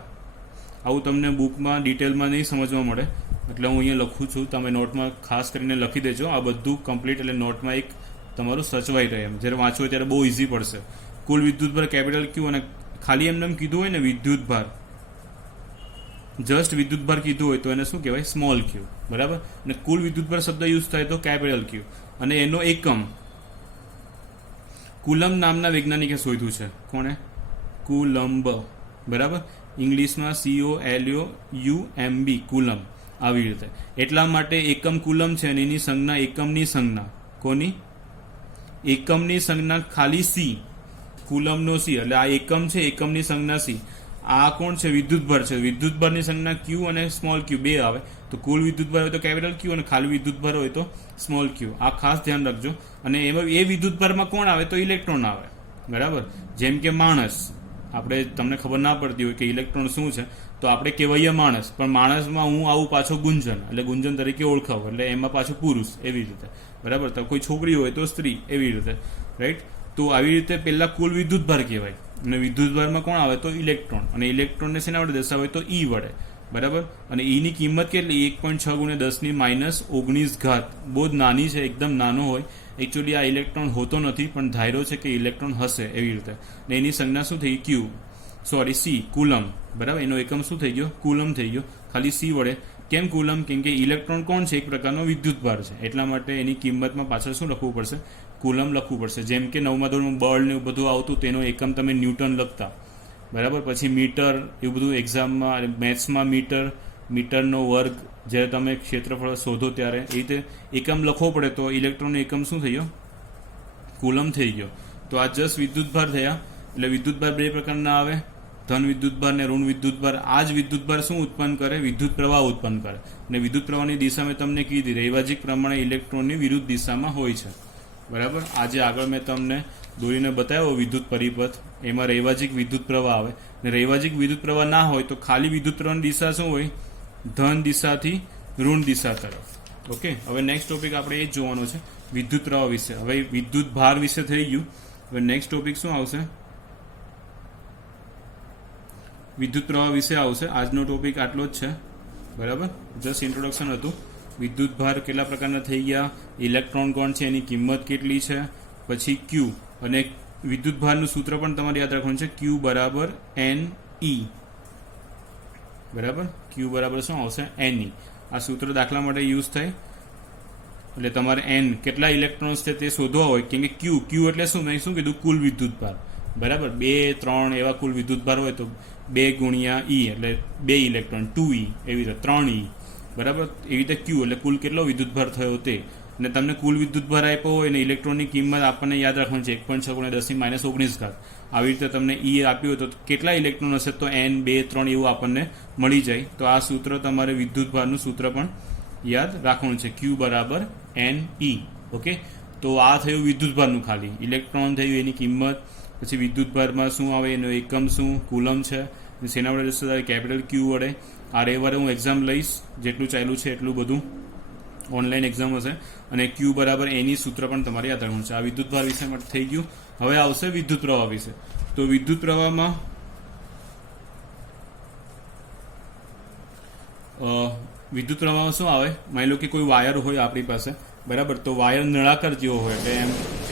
આવું તમને બુકમાં ડિટેલમાં નહીં સમજવા મળે એટલે હું અહીંયા લખું છું. તમે નોટમાં ખાસ કરીને લખી દેજો આ બધું કમ્પ્લીટ, એટલે નોટમાં એક તમારું સચવાઈ રહે. એમ જ્યારે વાંચવું હોય ત્યારે બહુ ઇઝી પડશે. કુલ વિદ્યુત ભાર કેપિટલ ક્યુ, અને ખાલી એમને કીધું હોય ને વિદ્યુત ભાર, જસ્ટ વિદ્યુત ભાર કીધું હોય તો એને શું કહેવાય? સ્મોલ ક્યુ. બરાબર. અને કુલ વિદ્યુત ભાર શબ્દ યુઝ થાય તો કેપિટલ ક્યુ. અને એનો એકમ કુલમ નામના વૈજ્ઞાનિકે શોધ્યું છે. કોણે? કુલંબ. બરાબર. ઇંગ્લિશમાં COLUMB કુલમ. આવી રીતે. એટલા માટે એકમ કુલમ છે અને એની સંજ્ઞા એકમની સંજ્ઞા. કોની? એકમની સંજ્ઞા ખાલી સી. કુલમનો સી એટલે આ એકમ છે, એકમની સંજ્ઞા સી. આ કોણ છે? વિદ્યુતભાર છે. વિદ્યુતભારની સંજ્ઞા ક્યુ અને સ્મોલ ક્યુ બે આવે. તો કુલ વિદ્યુતભાર હોય તો કેપિટલ ક્યુ અને ખાલી વિદ્યુતભાર હોય તો સ્મોલ ક્યુ. આ ખાસ ધ્યાન રાખજો. અને એમાં એ વિદ્યુતભારમાં કોણ આવે? તો ઇલેક્ટ્રોન આવે. બરાબર. જેમ કે માણસ, આપણે તમને ખબર ના પડતી હોય કે ઇલેક્ટ્રોન શું છે તો આપણે કહેવાય માણસ, પણ માણસમાં હું આવું પાછો ગુંજન, એટલે ગુંજન તરીકે ઓળખાવ, એટલે એમાં પાછું પુરુષ. એવી રીતે. બરાબર. તો કોઈ છોકરી હોય તો સ્ત્રી. એવી રીતે. રાઈટ. તો આવી રીતે પહેલા કુલ વિદ્યુતભાર કહેવાય. અને વિદ્યુતભારમાં કોણ આવે? તો ઇલેક્ટ્રોન. અને ઇલેક્ટ્રોનને શેના વડે દર્શાવાય? તો ઈ વડે. બરાબર. અને ઈની કિંમત કેટલી? 1.6 × 10⁻⁻⁰. બહુ જ નાની છે, એકદમ નાનો હોય. એકચ્યુઅલી આ ઇલેક્ટ્રોન હોતો નથી, પણ ધાર્યો છે કે ઇલેક્ટ્રોન હશે. એવી રીતે. અને એની સંજ્ઞા શું થઈ? ક્યુ. સી. કુલમ. બરાબર. એનો એકમ શું થઈ ગયો? કુલમ થઈ ગયો. ખાલી સી વડે. કેમ કુલમ? કેમ કે ઇલેક્ટ્રોન કોણ છે? એક પ્રકારનો વિદ્યુતભાર છે. એટલા માટે એની કિંમતમાં પાછળ શું લખવું પડશે? કુલમ લખવું પડશે. જેમ કે 9મા ધોરણમાં બળ ને બધું આવતું, તેનો એકમ તમે ન્યૂટન લખતા. બરાબર. પછી મીટર, એવું બધું એક્ઝામમાં મેથ્સમાં મીટરનો વર્ગ જ્યારે તમે ક્ષેત્રફળ શોધો ત્યારે એ રીતે એકમ લખવો પડે. તો ઇલેક્ટ્રોનનો એકમ શું થઈ ગયો? કુલમ થઈ ગયો. તો આ જસ્ટ વિદ્યુતભાર થયા. એટલે વિદ્યુતભાર બે પ્રકારના આવે, ધન વિદ્યુતભાર ને ઋણ વિદ્યુતભાર. આ જ વિદ્યુતભાર શું ઉત્પન્ન કરે? વિદ્યુત પ્રવાહ ઉત્પન્ન કરે. અને વિદ્યુત પ્રવાહની દિશા મેં તમને કીધી, રૈવાજિક પ્રમાણે ઇલેક્ટ્રોનની વિરુદ્ધ દિશામાં હોય છે. બરાબર. આજે આગળ મેં તમને દોરીને બતાવ્યો વિદ્યુત પરિપથ, એમાં રૈવાજિક વિદ્યુત પ્રવાહ આવે. અને રૈવાજિક વિદ્યુત પ્રવાહ ના હોય તો ખાલી વિદ્યુત પ્રવાહની દિશા શું હોય? ધન દિશાથી ઋણ દિશા તરફ. ઓકે. હવે નેક્સ્ટ ટોપિક આપણે એ જ જોવાનો છે, વિદ્યુત પ્રવાહ વિશે. હવે વિદ્યુત ભાર વિશે થઈ ગયું. હવે નેક્સ્ટ ટોપિક શું આવશે? વિદ્યુત પ્રવાહ વિશે આવશે. આજનો ટોપિક આટલો જ છે. બરાબર. જસ્ટ ઇન્ટ્રોડક્શન હતું. વિદ્યુત ભાર કેટલા પ્રકારના થઈ ગયા, ઇલેક્ટ્રોન કોણ છે, એની કિંમત કેટલી છે, પછી ક્યુ. અને વિદ્યુત ભારનું સૂત્ર પણ તમારે યાદ રાખવાનું છે. ક્યુ બરાબર NE. બરાબર. ક્યુ બરાબર શું આવશે? NE. આ સૂત્ર દાખલા માટે યુઝ થાય. એટલે તમારે N કેટલા ઇલેક્ટ્રોન્સ છે તે શોધવા હોય. કેમ કે ક્યુ એટલે શું? મેં શું કીધું? કુલ વિદ્યુત ભાર. બરાબર. 2, 3 એવા કુલ વિદ્યુત ભાર હોય તો 2 × E એટલે 2 ઇલેક્ટ્રોન, 2E. એવી રીતે 3E. બરાબર. એવી રીતે ક્યુ એટલે કુલ કેટલો વિદ્યુત ભાર થયો તે. અને તમને કુલ વિદ્યુત ભાર આપ્યો હોય અને ઇલેક્ટ્રોનની કિંમત આપણને યાદ રાખવાની છે 1.6 × 10⁻⁹. આવી રીતે તમને ઈ આપ્યું હોય તો કેટલા ઇલેક્ટ્રોન હશે? તો N, 2, 3 એવું આપણને મળી જાય. તો આ સૂત્ર તમારે વિદ્યુત ભારનું સૂત્ર પણ યાદ રાખવાનું છે. ક્યુ બરાબર NE. ઓકે. તો આ થયું વિદ્યુત ભારનું. ખાલી ઇલેક્ટ્રોન થયું, એની કિંમત. પછી વિદ્યુત ભારમાં શું આવે? એનો એકમ શું? કુલમ છે. શેના વડે દર્શાવાય? કેપિટલ ક્યુ વડે. આ રવિવારે હું એક્ઝામ લઈશ, જેટલું ચાલ્યું છે એટલું બધું ઓનલાઈન એક્ઝામ હશે. અને ક્યુ બરાબર એની સૂત્ર પણ તમારે યાદ રાખવાનું છે. આ વિદ્યુત ભાર વિશે માટે થઈ ગયું. હવે આવશે વિદ્યુત પ્રવાહ વિશે. તો વિદ્યુત પ્રવાહમાં શું આવે? માની લો કે કોઈ વાયર હોય આપણી પાસે. બરાબર. તો વાયર નળાકાર જેવો હોય. એટલે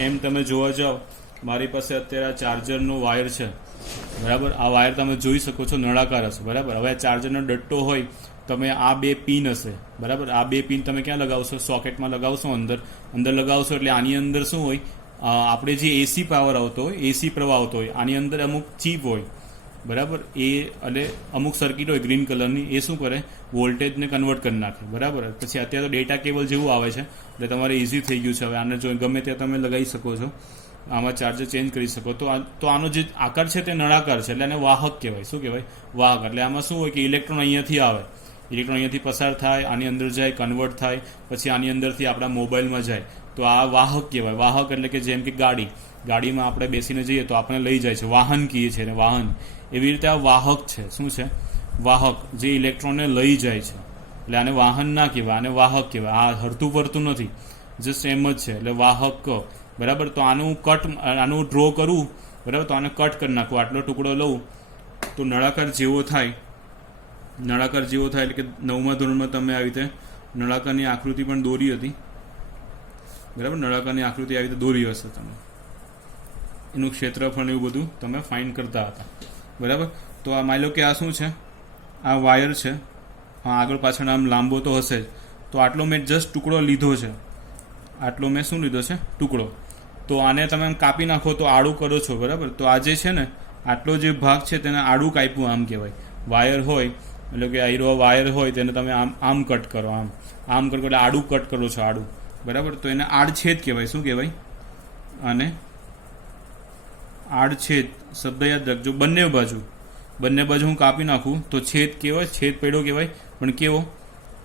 એમ તમે જોવા જાઓ, મારી પાસે અત્યારે આ ચાર્જરનો વાયર છે. બરાબર. આ વાયર તમે જોઈ શકો છો, નળાકાર હશે. બરાબર. હવે ચાર્જરનો ડટ્ટો હોય, તમે આ 2 પિન હશે. બરાબર. આ 2 પિન તમે ક્યાં લગાવશો? સોકેટમાં લગાવશો. અંદર લગાવશો એટલે આની અંદર શું હોય? આપણે જે એસી પાવર આવતો હોય, એસી પ્રવાહ આવતો હોય, આની અંદર અમુક ચીપ હોય. બરાબર. એ એટલે અમુક સર્કિટ હોય ગ્રીન કલરની, એ શું કરે? વોલ્ટેજને કન્વર્ટ કરી નાખે. બરાબર. પછી અત્યારે તો ડેટા કેબલ જેવું આવે છે, એટલે તમારે ઇઝી થઈ ગયું છે. હવે આને જો ગમે ત્યાં તમે લગાવી શકો છો. આમાં ચાર્જર ચેન્જ કરી શકો. તો આનો જે આકાર છે તે નળાકાર છે, એટલે આને વાહક કહેવાય. શું કહેવાય? વાહક. એટલે આમાં શું હોય કે ઇલેક્ટ્રોન અહીંયાથી આવે, ઇલેક્ટ્રોન અહીંયાથી પસાર થાય, આની અંદર જાય, કન્વર્ટ થાય, પછી આની અંદરથી આપણા મોબાઈલમાં જાય, તો આ વાહક કહેવાય. વાહક એટલે કે જેમ કે ગાડીમાં આપણે બેસીને જઈએ તો આપણે લઈ જાય છે, વાહન કહીએ છીએ ને, વાહન. એવી રીતે આ વાહક છે. શું છે? વાહક, જે ઇલેક્ટ્રોનને લઈ જાય છે. એટલે આને વાહન ના કહેવાય, આને વાહક કહેવાય. આ હરતું ફરતું નથી, જસ્ટ એમ જ છે, એટલે વાહક. બરાબર. તો આનું ડ્રો કરું, બરાબર, તો આને કટ કરી નાખું, આટલો ટુકડો લઉં તો નળાકાર જેવો થાય. એટલે કે 9મા ધોરણમાં તમે આવી રીતે નળાકારની આકૃતિ પણ દોરી હતી, બરાબર. નળાકારની આકૃતિ આવી રીતે દોરી હશે તમે, એનું ક્ષેત્રફળ એવું બધું તમે ફાઇન્ડ કરતા હતા, બરાબર. તો આ માની લો કે આ શું છે? આ વાયર છે, આગળ પાછળ આમ લાંબો તો હશે જ. તો આટલો મેં જસ્ટ ટુકડો લીધો છે, આટલો મેં શું લીધો છે? ટુકડો. તો આને તમે આમ કાપી નાખો તો આડું કરો છો, બરાબર. તો આ જે છે ને, આટલો જે ભાગ છે તેને આડું કાપ્યું આમ કહેવાય. વાયર હોય એટલે કે આયરો વાયર હોય તેને તમે આમ કટ કરો, આમ કટ કરો એટલે આડું કટ કરો છો, આડું, બરાબર. તો એને આડછેદ કહેવાય. શું કહેવાય? અને આડછેદ શબ્દ યાદ રાખજો. બંને બાજુ હું કાપી નાખું તો છેદ કહેવાય, છેદ પેડો કહેવાય, પણ કેવો?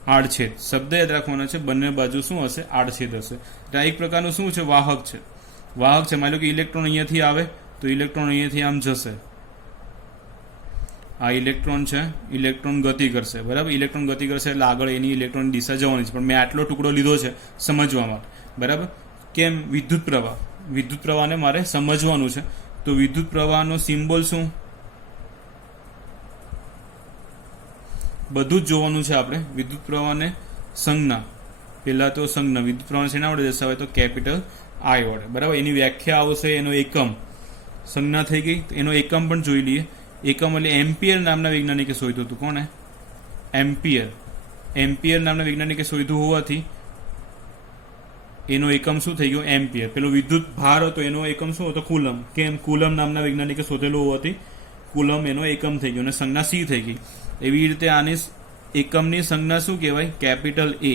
આડછેદ. શબ્દ યાદ રાખવાનો છે, બંને બાજુ શું હશે? આડછેદ હશે. એટલે આ એક પ્રકારનું શું છે? વાહક છે. માની લો કે ઇલેક્ટ્રોન અહીંયાથી આવે તો ઇલેક્ટ્રોન અહીંયાથી આમ જશે. આ ઇલેક્ટ્રોન છે, ઇલેક્ટ્રોન ગતિ કરશે, બરાબર. ઇલેક્ટ્રોન ગતિ કરશે એટલે આગળ એની ઇલેક્ટ્રોનની દિશા જવાની છે. પણ મેં આટલો ટુકડો લીધો છે સમજવા માટે, બરાબર. કેમ? વિદ્યુત પ્રવાહને મારે સમજવાનું છે. તો વિદ્યુત પ્રવાહનો સિમ્બોલ શું? બધું જ જોવાનું છે આપણે. વિદ્યુત પ્રવાહને સંજ્ઞા, પહેલા તો સંજ્ઞા. વિદ્યુત પ્રવાહને શેના વડે દર્શાવાય? તો કેપિટલ I વડે, બરાબર. એની વ્યાખ્યા આવશે, એનો એકમ. સંજ્ઞા થઈ ગઈ, તો એનો એકમ પણ જોઈ લઈએ. એકમ એટલે એમ્પિયર નામના વૈજ્ઞાનિકે શોધ્યું હતું. કોણે? એમ્પિયર નામના વૈજ્ઞાનિકે શોધ્યું હોવાથી એનો એકમ શું થઈ ગયો? એમ્પિયર. પેલો વિદ્યુત ભાર હતો એનો એકમ શું હતો? કુલમ. કેમ? કુલમ નામના વૈજ્ઞાનિકે શોધેલું હોવાથી કુલમ એનો એકમ થઈ ગયો અને સંજ્ઞા C થઈ ગઈ. એવી રીતે આની એકમની સંજ્ઞા શું કહેવાય? કેપિટલ A,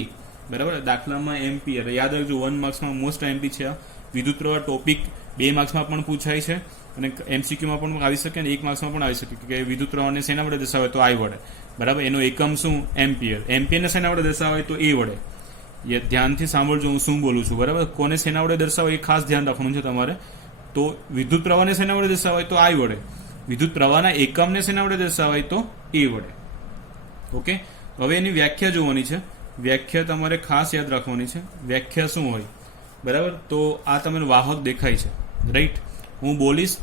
બરાબર. દાખલામાં એમ્પિયર યાદ રાખજો. 1 માર્ક્સમાં મોસ્ટ એમપી છે આ વિદ્યુત પ્રવાહ ટોપિક. 2 માર્ક્સમાં પણ પૂછાય છે અને MCQમાં પણ આવી શકે અને 1 માર્ક્સમાં પણ આવી શકે કે વિદ્યુત પ્રવાહને શેના વડે દર્શાવાય? તો I વડે, બરાબર. એનો એકમ શું? એમ્પિયર. એમ્પિયરને શેના વડે દર્શાવાય? તો A વડે. ધ્યાનથી સાંભળજો હું શું બોલું છું, બરાબર. કોને શેના વડે દર્શાવાય એ ખાસ ધ્યાન રાખવાનું છે તમારે. તો વિદ્યુત પ્રવાહને શેના વડે દર્શાવાય? તો I વડે. વિદ્યુત પ્રવાહના એકમને શેના વડે દર્શાવાય? તો A વડે. ઓકે. હવે એની વ્યાખ્યા જોવાની છે. વ્યાખ્યા તમારે ખાસ યાદ રાખવાની છે. વ્યાખ્યા શું હોય? બરાબર. તો આ તમને વાહક દેખાય છે, રાઈટ. હું બોલીશ,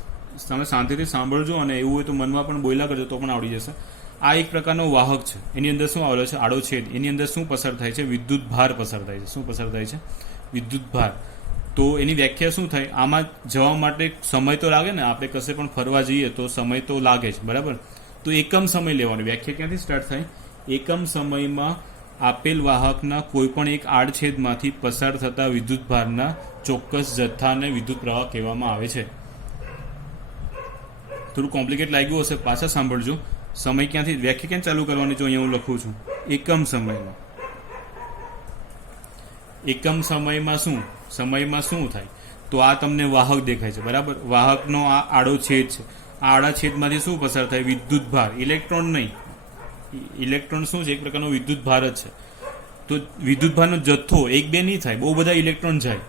તમે શાંતિથી સાંભળજો અને એવું હોય તો મનમાં પણ બોલ્યા કરજો તો પણ આવડી જશે. આ એક પ્રકારનો વાહક છે. એની અંદર શું આવેલો છે? આડો છેદ. એની અંદર શું પસાર થાય છે? વિદ્યુત ભાર પસાર થાય છે. શું પસાર થાય છે? વિદ્યુત ભાર. તો એની વ્યાખ્યા શું થાય? આમાં જવા માટે સમય તો લાગે ને, આપણે કશે પણ ફરવા જઈએ તો સમય તો લાગે જ, બરાબર. તો એકમ સમય લેવાનો. વ્યાખ્યા ક્યાંથી સ્ટાર્ટ થાય? એકમ સમયમાં આપેલ વાહકના કોઈપણ એક આડછેદમાંથી પસાર થતા વિદ્યુત ભારના ચોક્કસ જથ્થાને વિદ્યુત પ્રવાહ કહેવામાં આવે છે. થોડું કોમ્પ્લિકેટ લાગ્યું હશે, પાછા સાંભળજો. સમય ક્યાંથી, વ્યાખ્યા ક્યાં ચાલુ કરવાની? જો અહીંયા હું લખું છું એકમ સમયમાં. એકમ સમયમાં શું થાય? તો આ તમને વાહક દેખાય છે, બરાબર. વાહકનો આ આડો છેદ છે. આ આડા છેદમાંથી શું પસાર થાય? વિદ્યુત ભાર. ઇલેક્ટ્રોન નહીં, ઇલેક્ટ્રોન શું છે? એક પ્રકારનો વિદ્યુત ભાર જ છે. તો વિદ્યુત ભારનો જથ્થો 1-2 નહીં થાય, બહુ બધા ઇલેક્ટ્રોન જાય.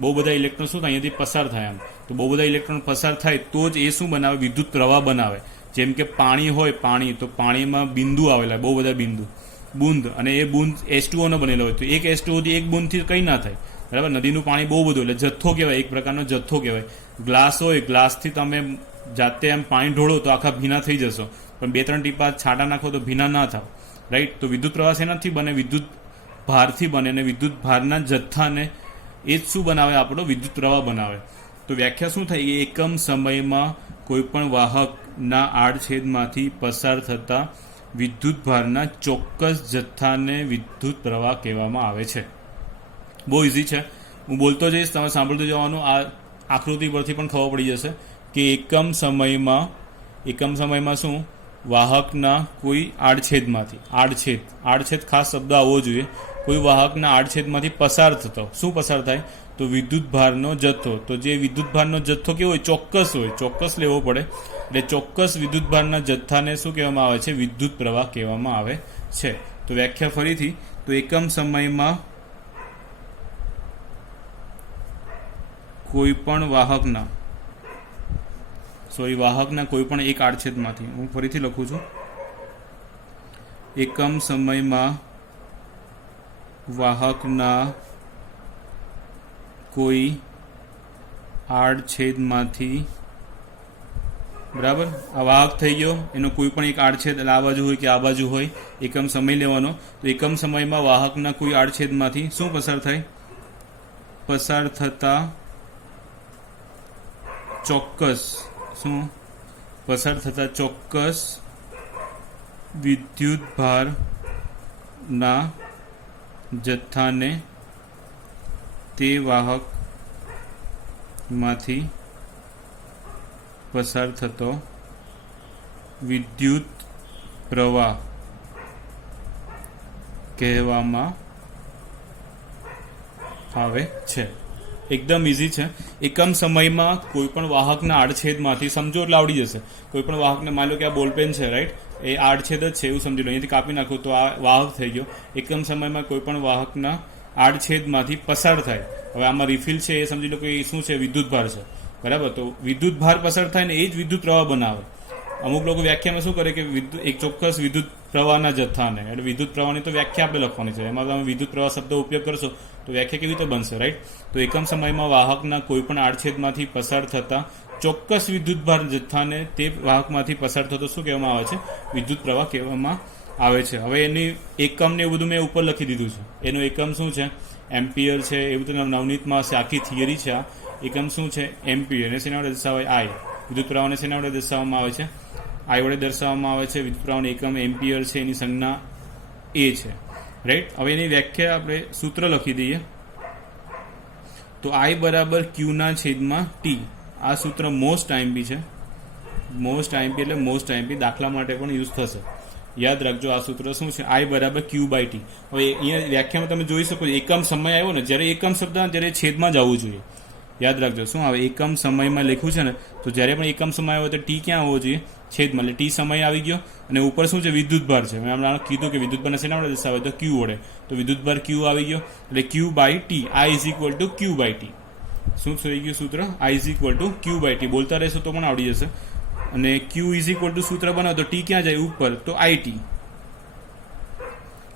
બહુ બધા ઇલેક્ટ્રોન શું થાય? અહીંયાથી પસાર થાય. આમ તો બહુ બધા ઇલેક્ટ્રોન પસાર થાય તો જ એ શું બનાવે? વિદ્યુત પ્રવાહ બનાવે. જેમ કે પાણી હોય, તો પાણીમાં બિંદુ આવેલા, બહુ બધા બુંદ, અને એ બુંદ H2O નો બનેલો હોય. તો એક H2O થી એક બુંદથી કંઈ ના થાય, બરાબર. નદીનું પાણી બહુ બધું, એટલે જથ્થો કહેવાય, એક પ્રકારનો જથ્થો કહેવાય. ગ્લાસ હોય, ગ્લાસથી તમે જાતે આમ પાણી ઢોળો તો આખા ભીના થઈ જશો, પણ 2-3 ટીપા છાંટા નાખો તો ભીના ના થાવ, રાઈટ. તો વિદ્યુત પ્રવાહ શેનાથી બને? વિદ્યુત ભારથી બને. અને વિદ્યુત ભારના જથ્થાને એ જ શું બનાવે? આપણો વિદ્યુત પ્રવાહ બનાવે. તો વ્યાખ્યા શું થાય? એકમ સમયમાં કોઈપણ વાહકના આડછેદમાંથી પસાર થતા વિદ્યુત ભારના ચોક્કસ જથ્થાને વિદ્યુત પ્રવાહ કહેવામાં આવે છે. બહુ ઇઝી છે, હું બોલતો જઈશ, તમે સાંભળતું જવાનું. આ આકૃતિ પરથી પણ ખબર પડી જશે કે એકમ સમયમાં શું? વાહકના કોઈ આડછેદમાંથી, આડછેદ ખાસ શબ્દ આવવો જોઈએ. કોઈ વાહકના આડછેદમાંથી પસાર થતો શું પસાર થાય? તો વિદ્યુતભારનો જથ્થો. તો જે વિદ્યુતભારનો જથ્થો કેવો હોય? ચોક્કસ લેવો પડે. એટલે ચોક્કસ વિદ્યુતભારના જથ્થાને શું કહેવામાં આવે છે? વિદ્યુત પ્રવાહ કહેવામાં આવે છે. તો વ્યાખ્યા ફરીથી, તો એકમ સમયમાં કોઈ પણ વાહકના કોઈ પણ એક આડછેદમાંથી, હું ફરીથી લખું છું, એકમ સમયમાં વાહકના કોઈ આડછેદમાંથી, બરાબર, આ વાહક થઈ ગયો, એનો કોઈ પણ એક આડછેદ, એટલે આ બાજુ હોય કે આ બાજુ હોય, એકમ સમય લેવાનો. તો એકમ સમયમાં વાહકના કોઈ આડછેદમાંથી શું પસાર થાય? પસાર થતા ચોક્કસ વિદ્યુતભારના જથ્થાને તે વાહકમાંથી પસાર થતો વિદ્યુત પ્રવાહ કહેવામાં આવે છે. એકદમ ઇઝી છે. એકમ સમયમાં કોઈ પણ વાહકના આડછેદમાંથી, સમજો એટલે આવડી જશે. કોઈ પણ વાહકને માની લો કે આ બોલપેન છે, રાઈટ, એ આડછેદ જ છે એવું સમજી લો. અહીંથી કાપી નાખો તો આ વાહક થઈ ગયો. એકમ સમયમાં કોઈ પણ વાહકના આડછેદમાંથી પસાર થાય. હવે આમાં રિફિલ છે એ સમજી લો કે શું છે? વિદ્યુતભાર છે, બરાબર. તો વિદ્યુતભાર પસાર થાય ને એ જ વિદ્યુત પ્રવાહ બનાવે. અમુક લોકો વ્યાખ્યામાં શું કરે કે એક ચોક્કસ વિદ્યુત પ્રવાહના જથ્થાને, એટલે વિદ્યુત પ્રવાહની તો વ્યાખ્યા આપણે લખવાની છે. એમાં તમે વિદ્યુત પ્રવાહ શબ્દ ઉપયોગ કરશો તો વ્યાખ્યા કેવી રીતે બનશે, રાઈટ? તો એકમ સમયમાં વાહકના કોઈ પણ આડછેદમાંથી પસાર થતા ચોક્કસ વિદ્યુતભાર જથ્થાને તે વાહકમાંથી પસાર થતો શું કહેવામાં આવે છે? વિદ્યુત પ્રવાહ કહેવામાં આવે છે. હવે એની એકમ ને એવું બધું મેં ઉપર લખી દીધું છે. એનો એકમ શું છે? એમ્પિયર છે. એ બધું નવનીતમાં આખી થિયરી છે. આ એકમ શું છે? એમ્પિયર. એને શેના વડે દર્શાવાય? આઈ. વિદ્યુત પ્રવાહને શેના વડે દર્શાવવામાં આવે છે? આઈ વડે દર્શાવવામાં આવે છે. વિદ્યુત પ્રવાહનો એકમ એમ્પિયર છે. એની સંજ્ઞા એ છે, રાઈટ. હવે એની વ્યાખ્યા આપણે સૂત્ર લખી દઈએ. તો આઈ બરાબર ક્યુના છેદમાં ટી. આ સૂત્ર મોસ્ટ આઈએમપી છે. મોસ્ટ આઈએમપી એટલે મોસ્ટ આઈએમપી, દાખલા માટે પણ યુઝ થશે. યાદ રાખજો, આ સૂત્ર શું છે? આઈ બરાબર ક્યુ બાય ટી. હવે અહીંયા વ્યાખ્યામાં તમે જોઈ શકો એકમ સમય આવ્યો ને, જ્યારે એકમ શબ્દ ત્યારે છેદમાં જ આવવું જોઈએ. યાદ રાખજો, શું આવે? એકમ સમયમાં લખ્યું છે ને, તો જ્યારે પણ એકમ સમય આવ્યો તો ટી ક્યાં આવવો જોઈએ? છેદમાં. એટલે ટી સમય આવી ગયો. અને ઉપર શું છે? વિદ્યુતભાર છે. મેં હમણાં કીધું કે વિદ્યુતભારને શેના વડે દર્શાવે? તો ક્યુ વડે. તો વિદ્યુતભાર ક્યુ આવી ગયો, એટલે Q by T. I is equal to Q by T. શું થઈ ગયું સૂત્ર? I is equal to Q by T. બોલતા રહેશો તો પણ આવડી જશે. અને ક્યુ ઇઝ ઇક્વલ ટુ સૂત્ર બનાવો તો ટી ક્યાં જાય? ઉપર. તો આઈ ટી.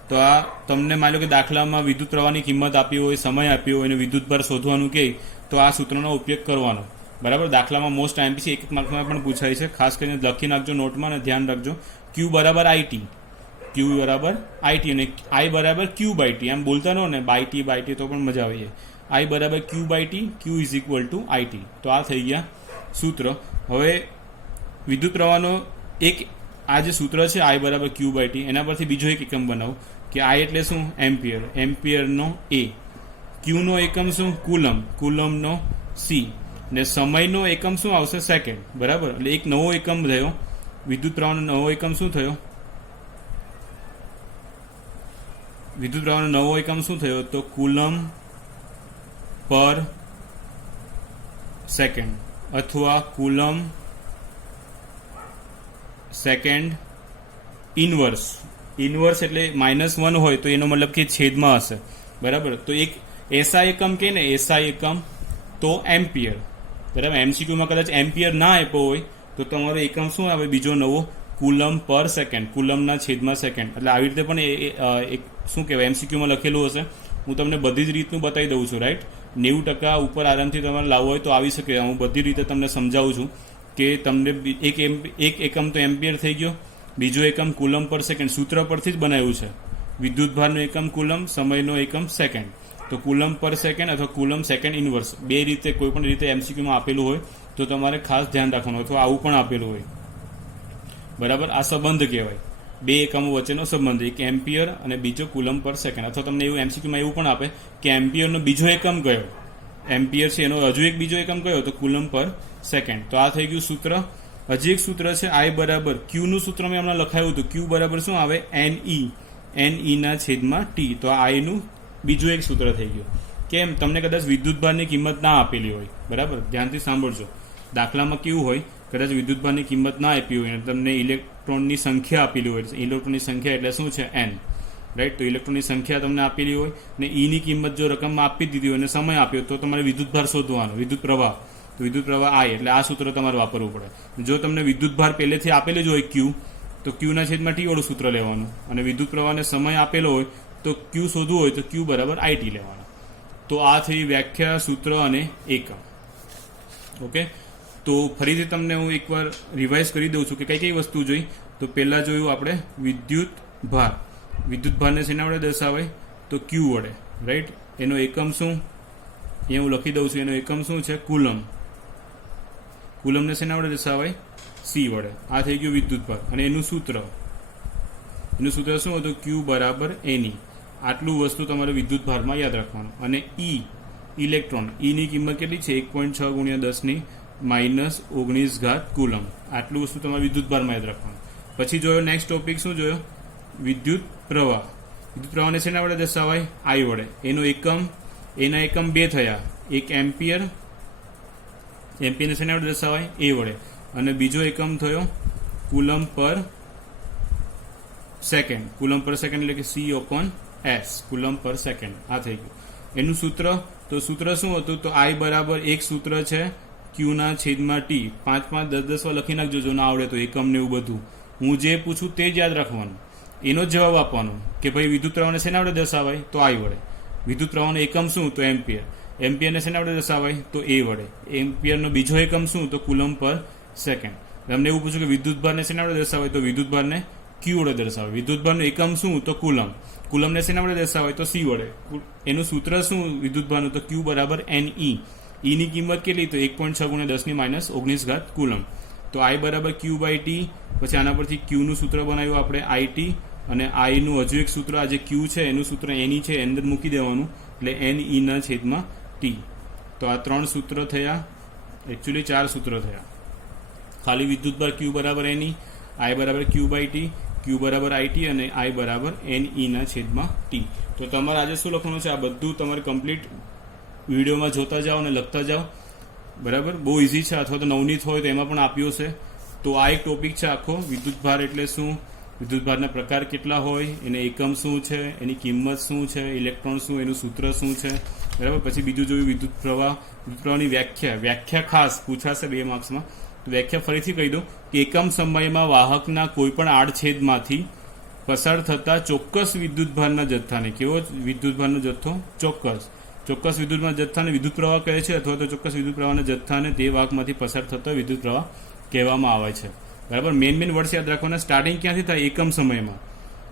તો આ તમને માની લો કે દાખલામાં વિદ્યુત પ્રવાહની કિંમત આપી હોય, સમય આપ્યો હોય અને વિદ્યુતભાર શોધવાનું કહે તો આ સૂત્રનો ઉપયોગ કરવાનો, બરાબર. દાખલામાં મોસ્ટ આઈએમપી છે, એક માર્કમાં પણ પૂછાય છે. ખાસ કરીને લખી નાખજો નોટમાં અને ધ્યાન રાખજો. ક્યુ બરાબર આઈટી, ક્યુ બરાબર આઈટી અને આઈ બરાબર ક્યુ બાય ટી. એમ બોલતા રહો ને, બાય ટી તો પણ મજા આવી જાય. આઈ બરાબર Q by T, Q is equal to I T. તો આ થઈ ગયા સૂત્ર. હવે વિદ્યુત પ્રવાહનો એક આ જે સૂત્ર છે આઈ બરાબર ક્યુ બાય ટી, એના પરથી બીજો એક એકમ બનાવો કે આઈ એટલે શું? એમ્પિયર. એમ્પિયરનો એ. ક્યુનો એકમ શું? કુલમ. કુલમનો સી. ને સમયનો એકમ શું આવશે? સેકન્ડ, બરાબર. એટલે એક નવો એકમ થયો. વિદ્યુત પ્રવાહનો નવો એકમ શું થયો? વિદ્યુત પ્રવાહનો નવો એકમ શું થયો? તો કુલમ પર સેકન્ડ અથવા કુલમ સેકન્ડ ઇનવર્સ. ઇનવર્સ એટલે -1 હોય તો એનો મતલબ કે છેદમાં હશે, બરાબર. તો એક એસઆઈ એકમ કે ને, એસઆઈ એકમ તો એમ્પિયર, બરાબર. એમસીક્યુમાં કદાચ એમ્પિયર ના આપ્યો હોય તો તમારો એકમ શું આવે? બીજો નવો કુલમ પર સેકન્ડ. કુલમના છેદમાં સેકન્ડ. એટલે આવી રીતે પણ એક શું કહેવાય એમસીક્યુમાં લખેલું હશે. હું તમને બધી જ રીતનું બતાવી દઉં છું, રાઈટ. 90% ઉપર આરામથી તમારે લાવવો હોય તો આવી શકે. હું બધી રીતે તમને સમજાવું છું કે તમને એક એકમ તો એમ્પિયર થઈ ગયો, બીજો એકમ કુલમ પર સેકન્ડ. સૂત્ર પરથી જ બનાવ્યું છે. વિદ્યુતભારનો એકમ કુલમ, સમયનો એકમ સેકન્ડ. તો કુલમ પર સેકન્ડ અથવા કુલમ સેકન્ડ ઇનવર્સ, બે રીતે કોઈ પણ રીતે એમસીક્યુમાં આપેલું હોય તો તમારે ખાસ ધ્યાન રાખવાનું. અથવા આવું પણ આપેલું હોય, બરાબર. આ સંબંધ કહેવાય, બે એકમો વચ્ચેનો સંબંધ. એક એમ્પિયર અને બીજો કુલમ પર સેકન્ડ. અથવા તમને એવું એમસીક્યુમાં એવું પણ આપે કે એમ્પિયરનો બીજો એકમ કયો? એમ્પિયર છે એનો હજુ એક બીજો એકમ કયો? તો કુલમ પર સેકન્ડ. તો આ થઈ ગયું સૂત્ર. હજી એક સૂત્ર છે આઈ બરાબર ક્યુનું સૂત્ર મેં હમણાં લખાયું હતું. ક્યુ બરાબર શું આવે? એનઈ. એનઈ ના છેદમાં ટી. તો આ આઈનું બીજું એક સૂત્ર થઈ ગયું. કેમ? તમને કદાચ વિદ્યુતભારની કિંમત ના આપેલી હોય, બરાબર? ધ્યાનથી સાંભળજો. દાખલામાં કેવું હોય, કદાચ વિદ્યુતભારની કિંમત ના આપી હોય અને તમને ઇલેક્ટ્રોનની સંખ્યા આપેલી હોય. ઇલેક્ટ્રોનની સંખ્યા એટલે શું છે? n, right? તો ઇલેક્ટ્રોનની સંખ્યા તમને આપેલી હોય ને ની કિંમત જો રકમમાં આપી દીધી હોય અને સમય આપ્યો તો તમારે વિદ્યુતભાર શોધવાનો, વિદ્યુત પ્રવાહ. તો વિદ્યુત પ્રવાહ I, એટલે આ સૂત્ર તમારે વાપરવું પડે. જો તમને વિદ્યુતભાર પહેલેથી આપેલું જ હોય Q, તો Q ના છેદમાં T વાળું સૂત્ર લેવાનું, અને વિદ્યુત પ્રવાહને સમય આપેલો હોય તો Q શોધવું હોય તો Q બરાબર IT લેવાનું. તો આ થઈ વ્યાખ્યા, સૂત્ર અને એકમ. ઓકે, તો ફરીથી તમને હું એકવાર રિવાઇઝ કરી દઉં છું કે કઈ કઈ વસ્તુ જોઈ. તો પહેલા જોયું આપણે વિદ્યુત ભાર. વિદ્યુત ભારને શેના વડે દર્શાવાય? તો Q વડે, રાઈટ? એનો એકમ શું? એ હું લખી દઉં છું. એનો એકમ શું છે? કુલમ. કુલમને શેના વડે દર્શાવાય? C વડે. આ થઈ ગયું વિદ્યુત ભાર. અને એનું સૂત્ર શું હતું? Q બરાબર Ne. આટલું વસ્તુ તમારે વિદ્યુત ભારમાં યાદ રાખવાનું. અને ઇલેક્ટ્રોન, ની કિંમત કેટલી છે? 1.6 × 10⁻19 કુલમ. આટલું વસ્તુ તમારે વિદ્યુત ભારમાં યાદ રાખવાનું. પછી જોયો નેક્સ્ટ ટોપિક શું જોયો? વિદ્યુત પ્રવાહ. વિદ્યુત પ્રવાહને શેના વડે દર્શાવાય? I વડે. એના એકમ 2 થયા. એક એમ્પિયર. એમ્પિયરને શેના વડે દર્શાવાય? A વડે. અને બીજો એકમ થયો કુલમ પર સેકન્ડ. કુલમ પર સેકન્ડ એટલે કે C/S, કુલમ પર સેકન્ડ. આ થઈ ગયું. એનું સૂત્ર, તો સૂત્ર શું હતું? તો I બરાબર એક સૂત્ર છે Q ના છેદમાં T. 5, 5, 10, 10 વાર લખી નાખજો જો ના આવડે તો, એકમ ને એવું બધું. હું જે પૂછું તે જ યાદ રાખવાનું, એનો જ જવાબ આપવાનો કે ભાઈ વિદ્યુત પ્રવાહને શેના વડે દર્શાવાય? તો I વડે. વિદ્યુત પ્રવાહનો એકમ શું? તો એમ્પિયર. એમ્પિયરને શેના વડે દર્શાવાય? તો A વડે. એમ્પિયરનો બીજો એકમ શું? તો કુલમ પર સેકન્ડ. તમને એવું પૂછ્યું કે વિદ્યુતભારને શેના વડે દર્શાવાય? તો વિદ્યુતભારને Q વડે દર્શાવાય. વિદ્યુતભારનો એકમ શું? તો કુલમ. કુલમને શેના વડે દર્શાવાય? તો C વડે. એનું સૂત્ર શું વિદ્યુતભારનું? તો Q બરાબર Ne. ની કિંમત કેટલી? તો 1.6 × 10⁻19 કુલમ. તો I બરાબર Q/T. પછી આના પરથી Q નું સૂત્ર બનાવ્યું આપણે IT, અને I નું હજુ એક સૂત્ર, આ જે Q છે એનું સૂત્ર Ne છે, અંદર મૂકી દેવાનું, એટલે Ne ના છેદમાં T. તો આ 3 સૂત્ર થયા. એકચ્યુઅલી 4 સૂત્ર થયા. ખાલી વિદ્યુતભાર Q બરાબર Ne, I બરાબર Q/T, Q બરાબર IT અને I બરાબર Ne ના છેદમાં T. તો તમારે આજે શું લખવાનું છે? આ બધું તમારે કમ્પ્લીટ વિડીયોમાં જોતા જાઓ અને લખતા જાઓ, બરાબર? બહુ ઇઝી છે. અથવા તો નવનીત હોય તો એમાં પણ આપ્યો છે. તો આ એક ટોપિક છે આખો. વિદ્યુતભાર એટલે શું, વિદ્યુતભારના પ્રકાર કેટલા હોય, એને એકમ શું છે, એની કિંમત શું છે, ઇલેક્ટ્રોન શું, એનું સૂત્ર શું છે, બરાબર? પછી બીજું જોયું વિદ્યુત પ્રવાહ. વિદ્યુત પ્રવાહની વ્યાખ્યા ખાસ પૂછાશે 2 માર્ક્સમાં. તો વ્યાખ્યા ફરીથી કહી દઉં કે એકમ સમયમાં વાહકના કોઈપણ આડછેદમાંથી પસાર થતા ચોક્કસ વિદ્યુતભારના જથ્થાને, કેવો વિદ્યુતભારનો જથ્થો? ચોક્કસ વિદ્યુતભારના જથ્થાને વિદ્યુત પ્રવાહ કહે છે, અથવા તો ચોક્કસ વિદ્યુત પ્રવાહના જથ્થાને તે વાહકમાંથી પસાર થતો વિદ્યુત પ્રવાહ કહેવામાં આવે છે, બરાબર? મેન વર્ડ્સ યાદ રાખવાના. સ્ટાર્ટિંગ ક્યાંથી થાય? એકમ સમયમાં.